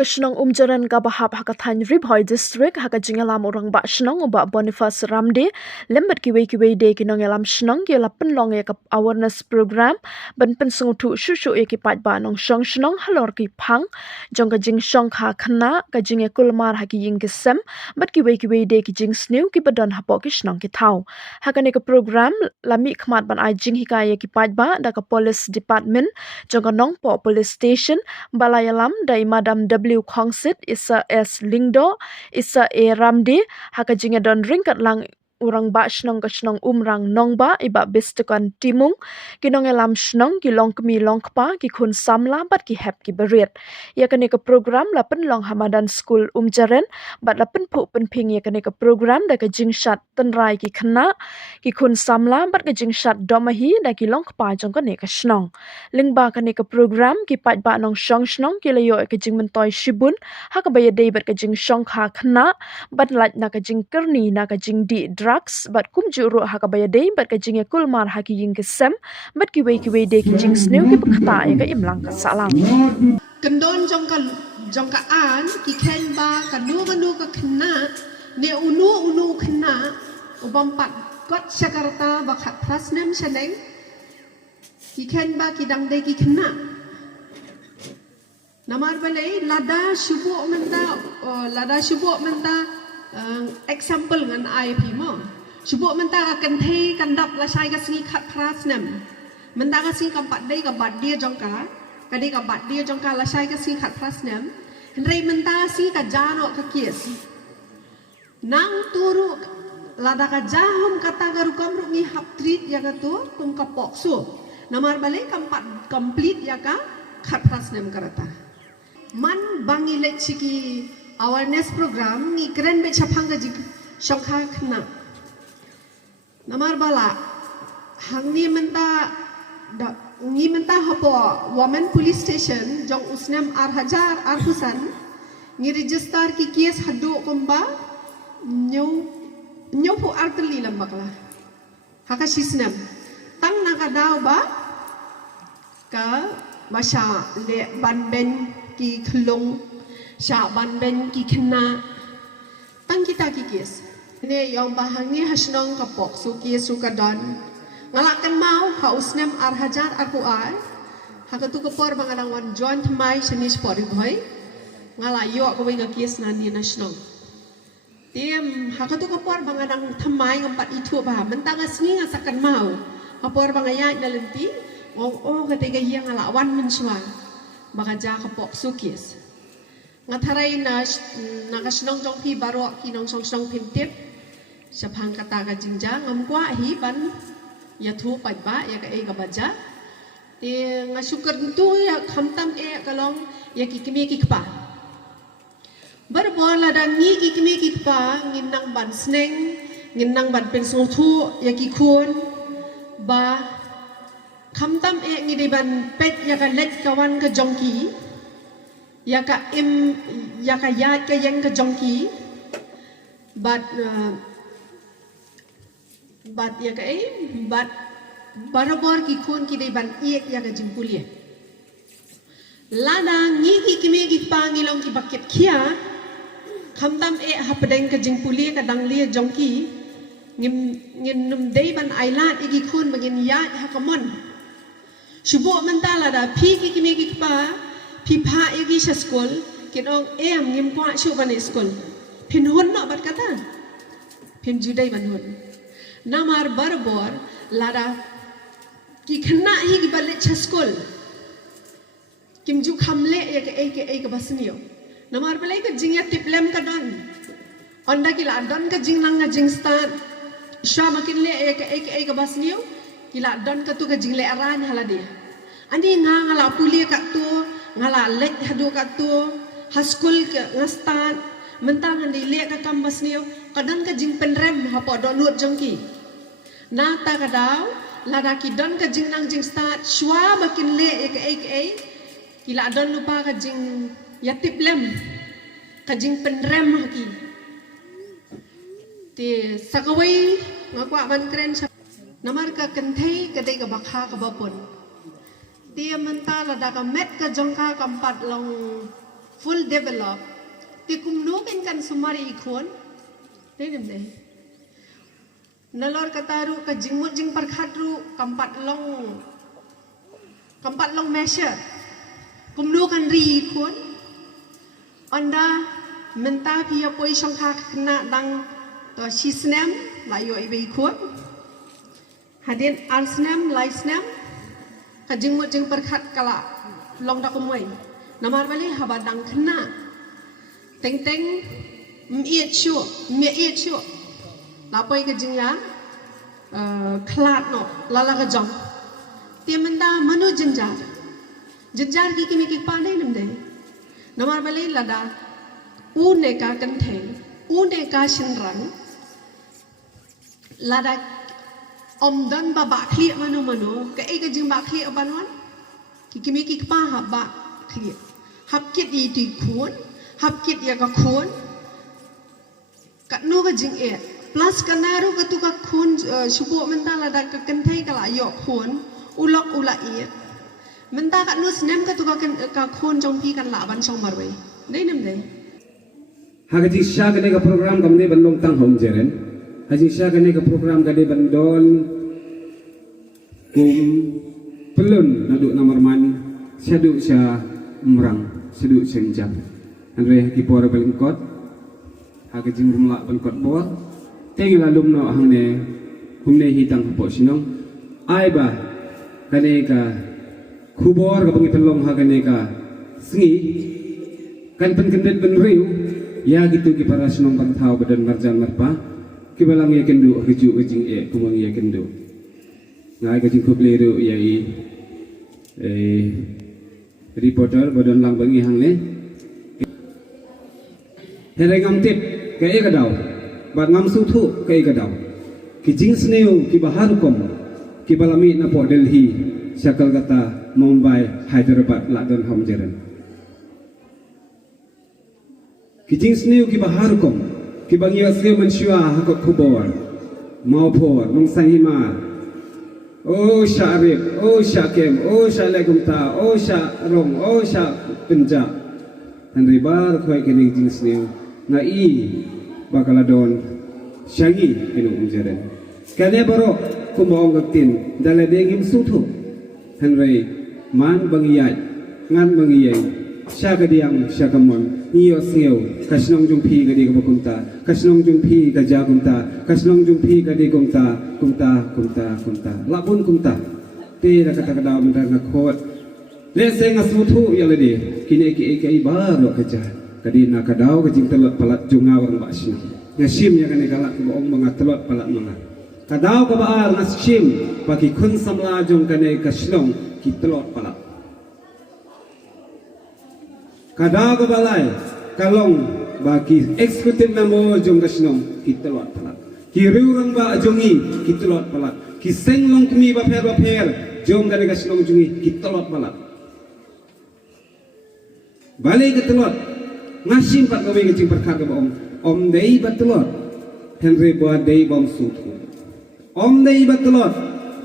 Kashnong umjaran ka bahap hakathan Ribhoi district hakajingalam orang ba shnong uba Boniface Ramde lembat kiwe de kinongelam shnong ki lapen long ya awareness program ban pensungutu shushu ya ki pat ba nong shong shnong halor ki phang jong ka jing shong kha khana ka jing ya kulmar haki ying kisem bat kiwe de ki jing snew ki badon hapo ki shnong ki thau hakane ka program lami khmat ban ai jing hikaya ki pat ba da ka police department jong ka nong po police station balayalam dai madam W Khongsit Isa S Lingdo Isa A Ramdi hakajinga don ringkat lang urang ba shnong ka shnong umrang nongba iba bistukan timung kinong elam shnong ki long kmi long kpa ki khun samla bat ki hep ki berit ya kane ka program lapen long hamadan school umjaren bat lapen phu penping ya kane ka program da ka jingshat tenrai ki khna ki khun samla bat ka jingshat domahi da ki long kpa jong ka ne ka shnong lingba kane ka program ki pat ba nong shong shnong ki layo ka jing mentoi shibun ha ka baya dei bat ka jing shong kha khna bat lat na ka jing kerni na ka jing di drugs bat kum juru ha ka baya dei bat ka jing kulmar ha ki ying kesem bat ki we de ki jing snew ki pakta ya ka imlang ka salam kendon jong ka an ki ken ba ka nu ka khna ne unu khna ubam pat got Jakarta ba khat prasnem cheneng ki ken ba ki dang de ki khna namar balai lada shubo menta example ngan IP mo shubo menta ka kan thei kan dap la sai ka singi khat prasnem menta ka singi ka bat dei ka bat dia jong ka kadi ka bat dia jong ka la sai ka singi khat prasnem rei menta si ka jano ka kies nang turu lada ka jahom kata garu kamru ngi hap treat ya ka tu tum ka poksu namar balai kampat complete ya ka khat prasnem karata man bangi lechiki awareness program ni keren be chapang ga jik shongkha khna namar bala hangni menta hapo women police station jong usnem ar husan ni register ki case hadu komba nyu pu artli lambakla haka sisnem tang naga daw ba ka masha le ban ben ki khlong sha ban ben ki khna tang kita ki kes ne yong bahang ni hasnong ka pok su ki su ka don ngalakan mau ha usnem ar hajar aku ar ha ka tu ka por bangalang wan joint mai sini sport bhai ngala yo ka wi ka kes na ni nasnong tiam ha ka tu ka por bangalang thamai ngampat itu ba mentang asni ngasakan mau ha por bangaya na lenti o ka te ga yang ngala wan menswa maka ja ka pok su kes ngatharai na kasnong jong pi baro kinong song pintip sapang kata ka jingjang amkwa hi ban ya thu pai ba ya ka e ka baja te ngasukar tu ya khamtam e kalong ya ki kimi ki kpa barbola dan ni ki kimi ki kpa nginang ban sneng nginang ban pen so thu ya ki khun ba khamtam e ngi de ban pet ya ka let kawan ka jongki ya ka yat ka yang ka jongki but ya ka but barabor ki khun ki de ban ek ya ka jingpulia lada ngi ki kimi ki pangilong ki baket khia khamtam e hapadeng ka jingpulia ka danglia jongki ngin num dei ban ailat igi khun bangin yat hakamon shubo mentala da pi ki kimi ki pa pi pha igi sa school kinong em ngim kwa shu ban school pin hun no bat kata pin judai ban hun namar barbor lada ki khna hi ki balle cha school kim ju khamle ya ke e ka basniyo namar balai ka jingya tiplem ka don onda ki la don ka jingnang nga jingstan sha makin le e ka basniyo kila don ka tu ka jingle aran haladi ani ngala pulia ka tu ngala lek hadu ka tu haskul ka ngastan mentang ni le ka kambas niyo kadang ka jing penrem hapo do lut jongki na ta ka daw lada ki don ka jing nang jing start shwa makin le e kila don lupa ka jing yatip lem ka jing penrem haki ti sakawai ngakwa ban kren namar ka kenthei ka dei ka bakha ka bapon dia mentala da ka met ka jongka kampat long full develop ti kumno kan sumari ikon dei nem dei nalor kataru ka jingmut jing parkhatru kampat long measure kumno kan ri ikon onda menta pia poi songkha kena dang to sisnem layo ibe ikon hadin arsnem laisnem ka jingmut jing parkhat kala long da kumoi namar bali habadang kena teng miet chu lapoi ke jingya klat no lala ka jong tiamenda manu jenjar ki kimi ki pandai namde namar bali lada une ka kanthe une ka shinrang lada omdan ba khli manu ka e ka jing ba khli abanwan ki kimi ki pa ha ba khli hap kit i ti khun hap kit ya ka khun kat no ka jing e plus kanaru ka tu ka khun supo menta lada ka kanthai ka la yo khun ulok ula i menta ka no snem ka tu ka khun jong pi kan la ban song marwe dei nem dei Haji Shah ka program kamne bandong tang home jeren Haji Shah ka program ka de bandol kum pelun naduk namarman syaduk sya umrang syaduk senjam andre ki por balingkot hage jing rumla balingkot bawah teng lalum no hangne humne hitang po sinong ai ba kane ka khubor ka bangi pelong hagane ka singi kan penkendet benriu ya gitu ki para sinong pantau badan marjan marpa ki balang ya kendu keju kejing kumang ya kendu ngai kejing kubleru ya reporter badan lang bangi hangne Hele ngam tip ke e gadau bat ngam su thu ke e gadau ki jing sneu ki bahar kom ki balami na po Delhi Shakal kata Mumbai Hyderabad ladon hom jeren ki jing sneu ki bahar kom ki bangi asge manshua hakot khubor maupor nong sanghima o Sharif o Shakem o Shalegumta o Sharong o Sha Punjab dan ribar khoi ke jing sneu na i bakaladon shangi inu umjeren kane baro kumong gatin dale dengim suthu hanrei man bangiyai ngan bangiyai syagadiang syagamon iyo sngeu kasnong jumpi gadi kabakumta kasnong jumpi kajakumta kasnong jumpi gadi kumta labun kumta te kata kada mentar ngakot lese ngasuthu yalade kine ki ekai baro kaja kadi nakadau kajing telot palat junga warang basna ngasim ya kane kalak boong mga telot palat mga kadau ka baar ngasim pagi kun samla jong kane kasnong ki telot palat kadau ka balai kalong bagi eksekutif member jong kasnong ki telot palat ki riurang ba jongi ki telot palat ki senglong kumi ba pher jong kane kasnong jongi ki telot palat balik ke telot ngasim pat gawe ngecing perkar ke om dei batulot henry buat dei bom suthu om dei batulot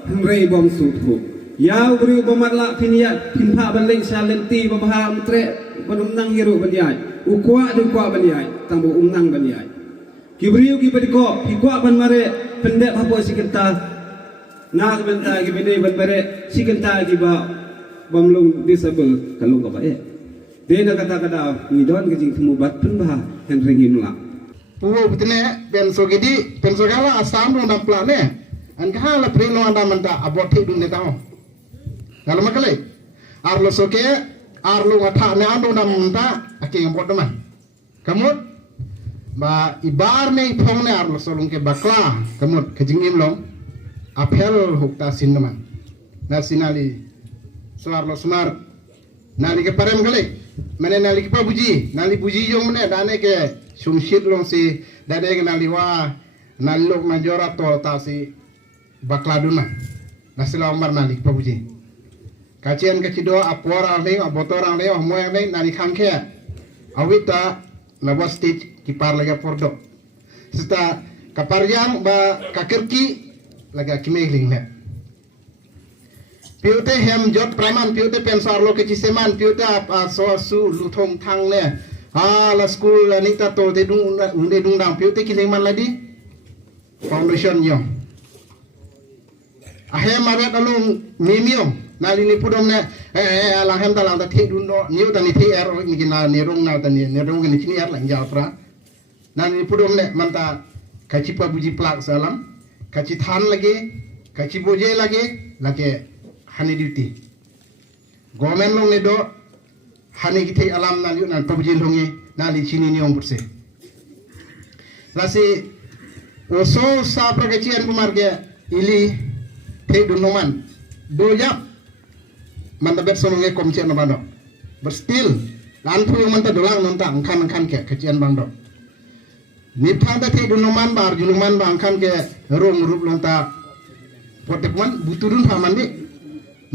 henry bom suthu yau beri bomatla piniat pinpa baleng salenti babaham tre banumnang hiru baliai ukwa du kwa baliai tambu umnang baliai kibriu ki badiko pikwa ban mare pendek hapo sikenta na benta ki bene ban bare sikenta ki ba bamlung disable kalung ka ba Dena kata-kata ngidon kejing tumubat pun bah yang ringin lah. Betulnya pensogala asam lu nampla ne. Angkahala prino anda menta aboti dunia tahu. Kalau makale arlo soke arlo ngata ne ando namenta aking abot man. Kamu ba ibar ne ipong ne arlo solung ke bakla kamu kejing imlong apel hukta sinman. Nasinali so arlo smart nali ke parem kale mane nali ke pabuji nali puji jong mane dane ke sumshit long si dane ke nali wa nalok najora to ta si bakladuna nasila omar nali ke pabuji kacian ke cido apora le abotora le moyang le nali khangke awita labo stage ki par laga pordo sita kaparyang ba kakirki laga kimegling ne piute hem jot praman piute pensar lo ke ciseman piute so su luthong thang ne la school ni ta to te dung dang piute kiseman ladi foundation yo ahem mare alung mimiom nalini pudom ne lang hem dalang ta thi dun no niu ta ni thi er ni kina ni rong na ta ni rong ni chini er lang ja pra nalini pudom ne manta kachi pa buji plak salam kachi than lagi kachi boje lagi hani duty government long ne do hani ki alam na yu nan pabuji longi nali chini ni ong purse lasi oso sa prakachian kumar ge ili te dunoman do jap manta bet sononge komche no bando but still lan pu manta dolang nonta angkan ke kachian bando nipthang ta te dunoman bar juluman bang kan ke rong rup lonta potekman butudun phamandi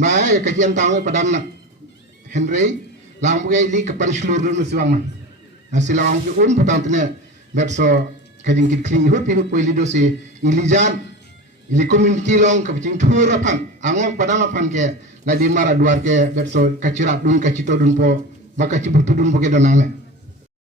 mai kajian tahu padam nak Henry lang bukai li kapan seluruh nusuang man nasi lawang pi un patang tene betso kajing kit kling hut pi hut poili dosi ilijan ili community long kapicing thura pan angok padam pan ke la di mara duar ke betso kacirat dun kacito dun po bakaci butudun po ke donane